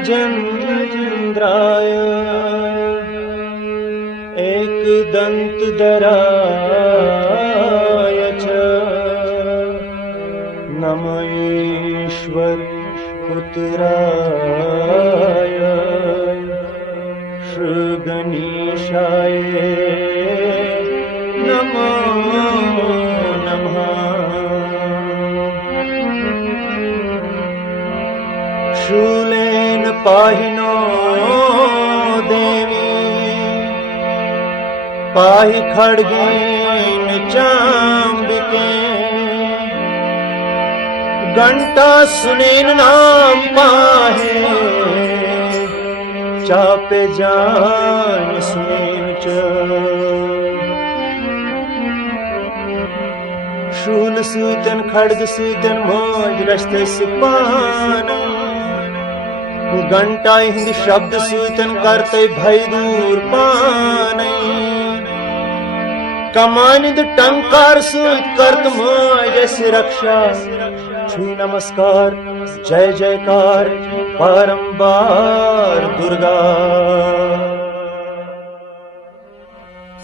गजेन्द्राय एकदन्तधराय च नमः ईश्वर पुत्राय श्रीगणेशाय नमो नमः। शूलेन पाहि नो देवी पाहि खड्गेन चाम्बिके घंटासुनेन नाम पाहे चापे जान सुनेन च शूल सूतन खड्ग सूतन मोज रस्ते सिपान घंटा हिंद शब्द सूतन करते भय दूर पाने कमानिद टंकार सूत करत मोज रक्षा छुई नमस्कार जय जयकार बारंबार दुर्गा।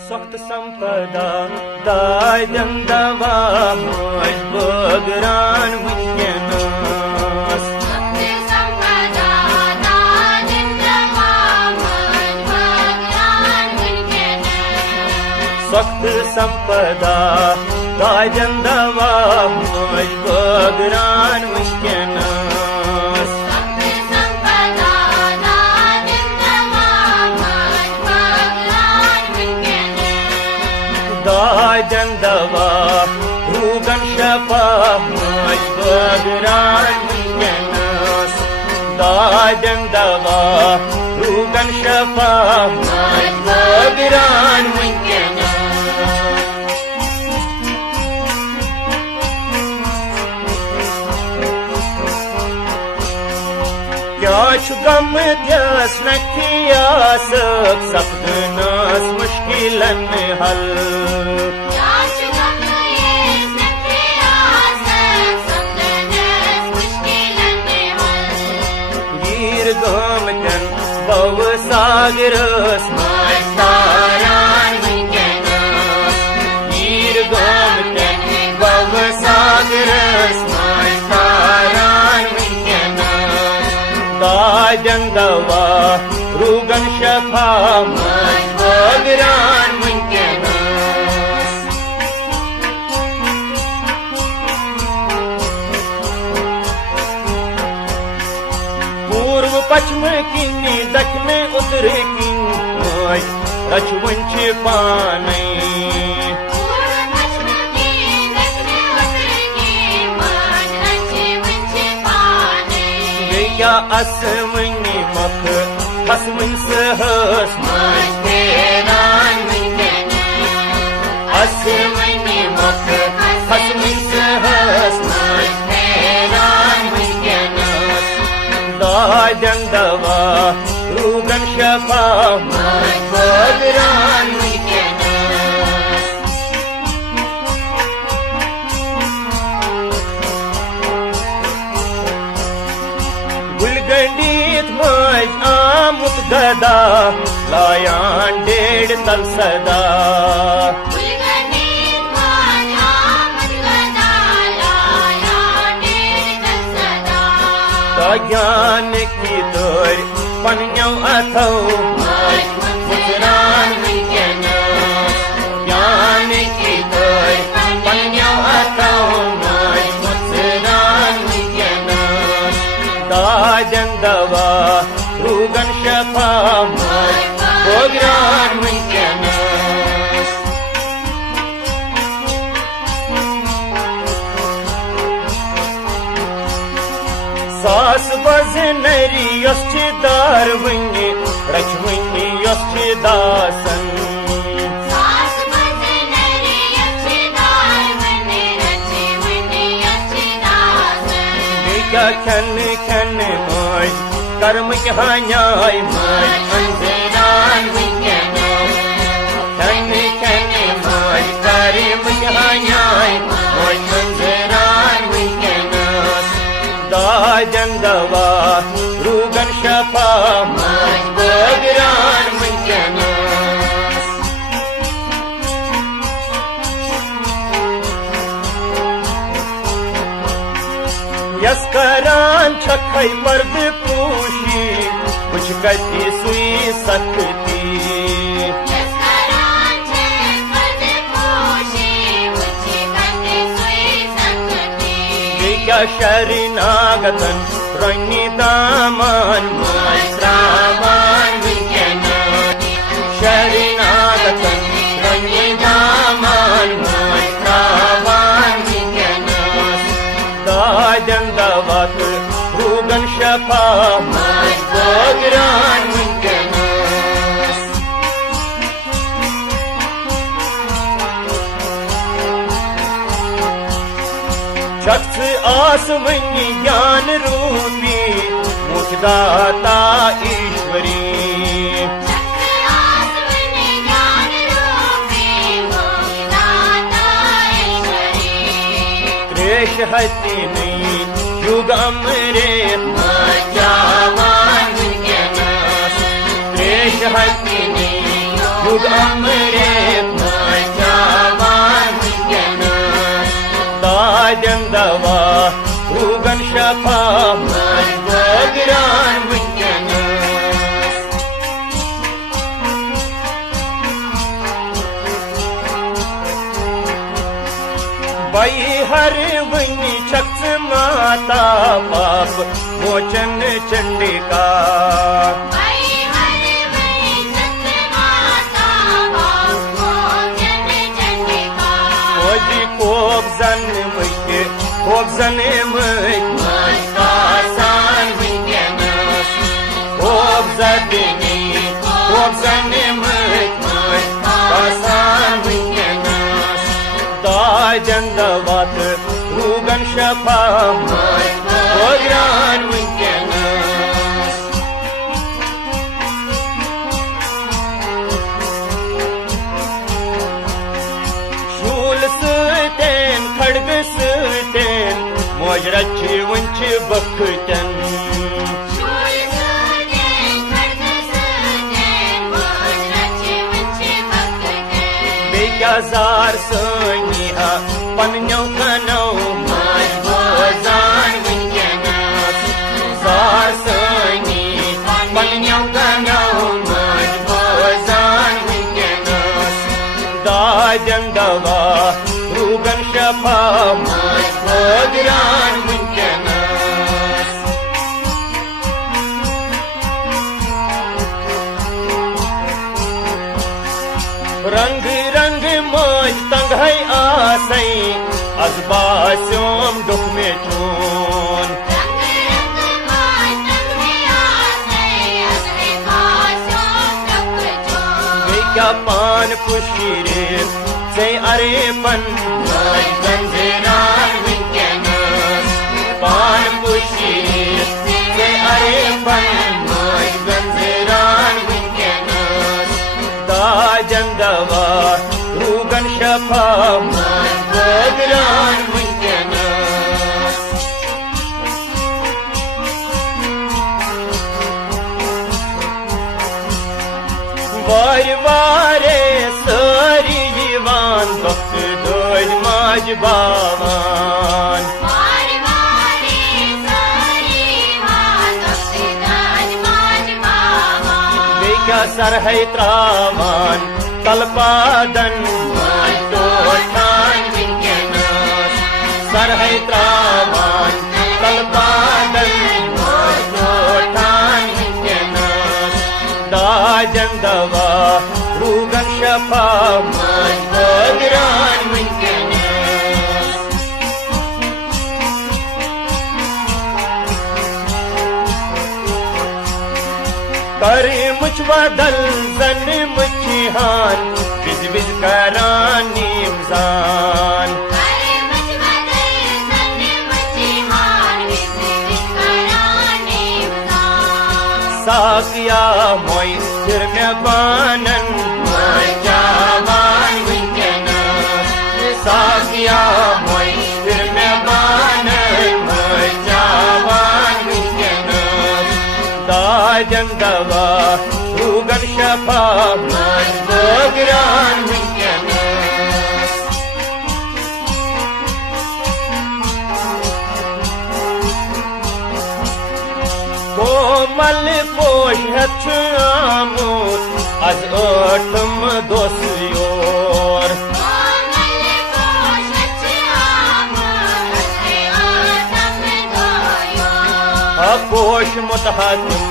सख्त संपदा दाय दंदवा मोज बगरान वुन्केनस सख्त संपदा दाय दंदवा मोज बगरान वुन्केनस दाय दंदवा रूगन शफा मोज बगरान वुन्केनस दाय दंदवा रूगन शफा मोज बगरान वुन्केनस। क्या गम त्यस नखियास सपदनस मुश्किलन हल गिर गमकन बव सागरस तारान वुन्केनस गिर गमकन बव सागरस तारान वुन्केनस दाय दंदवा रूगन शफा मोज बगरान वुन्केनस। पूर्व पश्चिम किन्नी दक्षिण उत्तर किन्नी मोज रचवन छ पाने या असमनी मख हसमन सहस मोज तेरान वुन्केनस असमनी मख हसमन सहस मोज तेरान वुन्केनस दाय दंदवा रूगन शफा मोज बगरान वुन्केनस। गुलगंडीत मोज आमुत गदा लायान डेढ़ तल सदा ज्ञान की तोर पन्यों अथो मोज मुचरान वुन्केनस ज्ञान की तोर पन्यों अथो मोज मुचरान वुन्केनस दाय दंदवा रूगन शफा मोज बगरान वुन्केनस। सास बजनरी यस छ दार वुन्नि रच वुन्नि यस छ दासन क्या खन खन मोज कर्म क्या न्याय मोज अंजरान वुन्केनस खन खन मोज कर्म क्या न्याय मोज अंजरान वुन्केनस दाय दंदवा रूगन शफा यस्करान छखै पर्द पूशी कुछ कति सुई सकती क्या शरणागतन रंगी दामन श्रावण शरणागतन रंगी दामन श्रावण दाजन दवत भूगन शफा गोगरान शख्स आसमनी ज्ञान रूपी मुखदाता ईश्वरी क्लेश हति नहीं युग अमृत क्लेश हति नहीं युग अमृत दाजन दवा भूगन शफा गोगरान भाई हर वनी शख्स माता बाप मोचन Chandika Kop zanımık maşkasan vingenas Kop zadini Kop zanımık maşkasan vingenas Dajan davat rugan şafa Goyan vingenas Şul süten khadg süten Mojrachi vunchi baktan Bekazar soniha panyo kanau majbozan vingenas Zar soni panyo kanau majbozan vingenas Dajan dava rugan shafa Goyan vingenas Rang rang moj tang hai asai azbasyom dukh mein chun Kya pan pushire say arepan moj ganjeran vingenas pan pushire say arepan moj ganjeran vingenas dajan dava rugan shafa goyan vingenas var vare sari yivan vakt doj maj bavan var vare sari yivan vakt doj maj bavan bekya sar hai travan kalpadan maj totan vingenas sar hai travan kalpadan maj totan vingenas dajan dava rugan shafa goyan vingenas kare much badal zan muchihan biz biz karan nimzan Sakiya moy sirme banan moy jawan vingenas Sakiya moy sirme banan moy jawan vingenas Dajan dava rugan shafa goyan vingenas मल पोश आमुत आज 8 दोस your पोश मुतहतम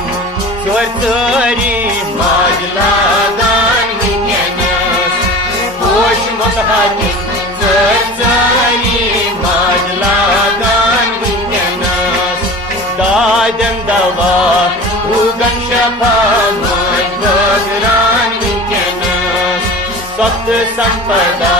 चोरी माज लागान weakness पोश मुतहतम चोरी माज लागान weakness दादन दवा उगन शफा माज बगरान विकनस सत संपदा